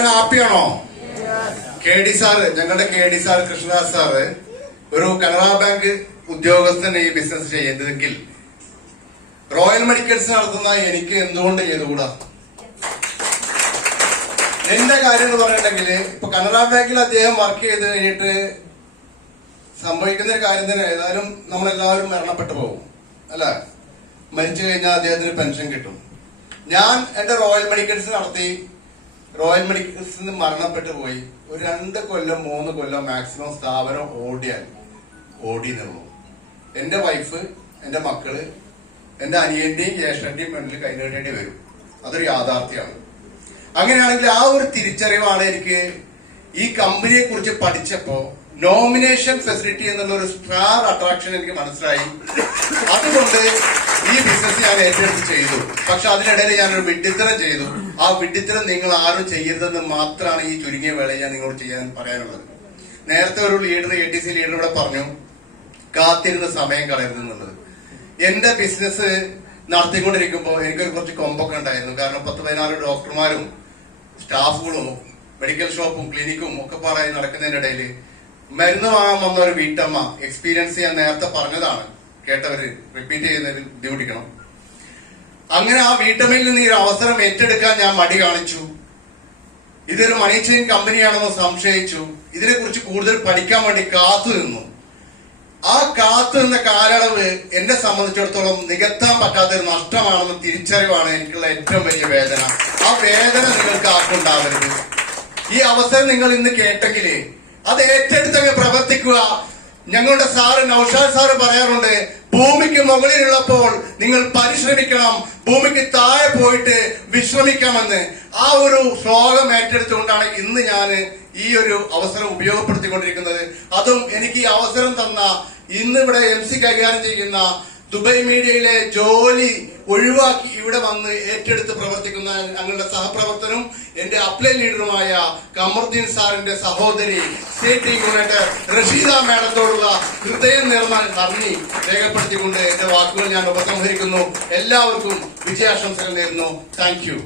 എല്ലാവരും ഹാപ്പിയാണോ? KD sir, ഞങ്ങളുടെ KD sir Krishnadas sir ഒരു കനറ ബാങ്ക് ഉദ്യോഗസ്ഥൻ ഈ ബിസിനസ് ചെയ്യുന്നതെങ്കിൽ റോയൽ മെഡിക്കൽസ് നടത്തുന്ന എനിക്ക് എന്തുകൊണ്ട് ചെയ്തുകൂടാ? എന്റെ കാര്യം എന്ന് പറയണ്ടെങ്കിൽ ഇപ്പൊ കനറ ബാങ്കിൽ അദ്ദേഹം വർക്ക് ചെയ്ത് കഴിഞ്ഞിട്ട് സംഭവിക്കുന്ന ഒരു കാര്യം തന്നെ, ഏതായാലും നമ്മളെല്ലാവരും മരണപ്പെട്ടു പോകും അല്ല, മരിച്ചു കഴിഞ്ഞാൽ അദ്ദേഹത്തിന് പെൻഷൻ കിട്ടും. ഞാൻ എന്റെ റോയൽ മെഡിക്കൽസ് നടത്തി, റോയൽ മെഡിക്കൽസിൽ നിന്ന് മരണപ്പെട്ടു പോയി. ഒരു 2 കൊല്ലം 3 കൊല്ലം മാക്സിമം സ്ഥാപനം ഓടിയെന്നുള്ളൂ. എന്റെ വൈഫ്, എന്റെ മക്കള്, എന്റെ അനിയന്റെയും ജ്യേഷ്ഠന്റെയും മുന്നിൽ കൈനീട്ടേണ്ടി വരും. അതൊരു യാഥാർത്ഥ്യമാണ്. അങ്ങനെയാണെങ്കിൽ ആ ഒരു തിരിച്ചറിവാണ് എനിക്ക് ഈ കമ്പനിയെ കുറിച്ച് പഠിച്ചപ്പോ നോമിനേഷൻ ഫെസിലിറ്റി എന്നുള്ള ഒരു സ്റ്റാർ അട്രാക്ഷൻ എനിക്ക് മനസ്സിലായി. അതുകൊണ്ട് ഈ ബിസിനസ് ഞാൻ ഏറ്റെടുത്ത് ചെയ്തു. പക്ഷെ അതിനിടയിൽ ഞാനൊരു വിഡ്ഢിത്തരം ചെയ്തു. ആ വിഡ്ഢിത്തരം നിങ്ങൾ ആരും ചെയ്യരുതെന്ന് മാത്രമാണ് ഈ ചുരുങ്ങിയ വേളയിൽ ഞാൻ നിങ്ങളോട് പറയാനുള്ളത്. നേരത്തെ ഒരു ലീഡർ, ATC ലീഡർ ഇവിടെ പറഞ്ഞു കാത്തിരുന്ന സമയം കളയരുതെന്നുള്ളത്. എന്റെ ബിസിനസ് നടത്തിക്കൊണ്ടിരിക്കുമ്പോൾ എനിക്കൊരു കുറച്ച് കൊമ്പൊക്കെ ഉണ്ടായിരുന്നു. കാരണം 10-14 ഡോക്ടർമാരും സ്റ്റാഫുകളും മെഡിക്കൽ ഷോപ്പും ക്ലിനിക്കും ഒക്കെ പാടായി നടക്കുന്നതിന്റെ ഇടയിൽ മരുന്ന് വാങ്ങാൻ വന്ന ഒരു വീട്ടമ്മ, എക്സ്പീരിയൻസ് ഞാൻ നേരത്തെ പറഞ്ഞതാണ്, കേട്ടവര് റിപ്പീറ്റ് ചെയ്യുന്നതിൽ ബുദ്ധിമുട്ടിക്കണം. അങ്ങനെ ആ വീട്ടമ്മയിൽ നിന്ന് ഈ ഒരു അവസരം ഏറ്റെടുക്കാൻ ഞാൻ മടി കാണിച്ചു. ഇതൊരു മണി ചെയിൻ കമ്പനിയാണെന്ന് സംശയിച്ചു. ഇതിനെക്കുറിച്ച് കൂടുതൽ പഠിക്കാൻ വേണ്ടി കാത്തു നിന്നു. ആ കാത്തു നിന്ന കാലയളവ് എന്നെ സംബന്ധിച്ചിടത്തോളം നികത്താൻ പറ്റാത്തൊരു നഷ്ടമാണെന്ന് തിരിച്ചറിവാണ് എനിക്കുള്ള ഏറ്റവും വലിയ വേദന. ആ വേദന നിങ്ങൾക്ക് ആർക്കുണ്ടാവരുത്. ഈ അവസരം നിങ്ങൾ ഇന്ന് കേട്ടെങ്കിൽ അത് ഏറ്റെടുത്തങ്ങ് പ്രവർത്തിക്കുക. ഞങ്ങളുടെ സാറ് നൌഷാദ് സാറ് പറയാറുണ്ട്, ഭൂമിക്ക് മുകളിലുള്ളപ്പോൾ നിങ്ങൾ പരിശ്രമിക്കണം, ഭൂമിക്ക് താഴെ പോയിട്ട് വിശ്രമിക്കാമെന്ന്. ആ ഒരു ശ്ലോകം ഏറ്റെടുത്തുകൊണ്ടാണ് ഇന്ന് ഞാൻ ഈ ഒരു അവസരം ഉപയോഗപ്പെടുത്തിക്കൊണ്ടിരിക്കുന്നത്. അതും എനിക്ക് ഈ അവസരം തന്ന ഇന്നിവിടെ MC കൈകാര്യം ചെയ്യുന്ന ദുബൈ മീഡിയയിലെ ജോലി ഒഴിവാക്കി ഇവിടെ വന്ന് ഏറ്റെടുത്ത് പ്രവർത്തിക്കുന്ന ഞങ്ങളുടെ സഹപ്രവർത്തനും എന്റെ അപ്ലൈ ലീഡറുമായ കമറുദ്ദീൻ സാറിന്റെ സഹോദരി സ്റ്റേറ്റ് കോർഡിനേറ്റർ റഷീദ മാഡത്തോടുള്ള ഹൃദയം നേർന്ന നന്ദി രേഖപ്പെടുത്തിക്കൊണ്ട് എന്റെ വാക്കുകൾ ഞാൻ ഉപസംഹരിക്കുന്നു. എല്ലാവർക്കും വിജയാശംസകൾ നേരുന്നു. Thank you.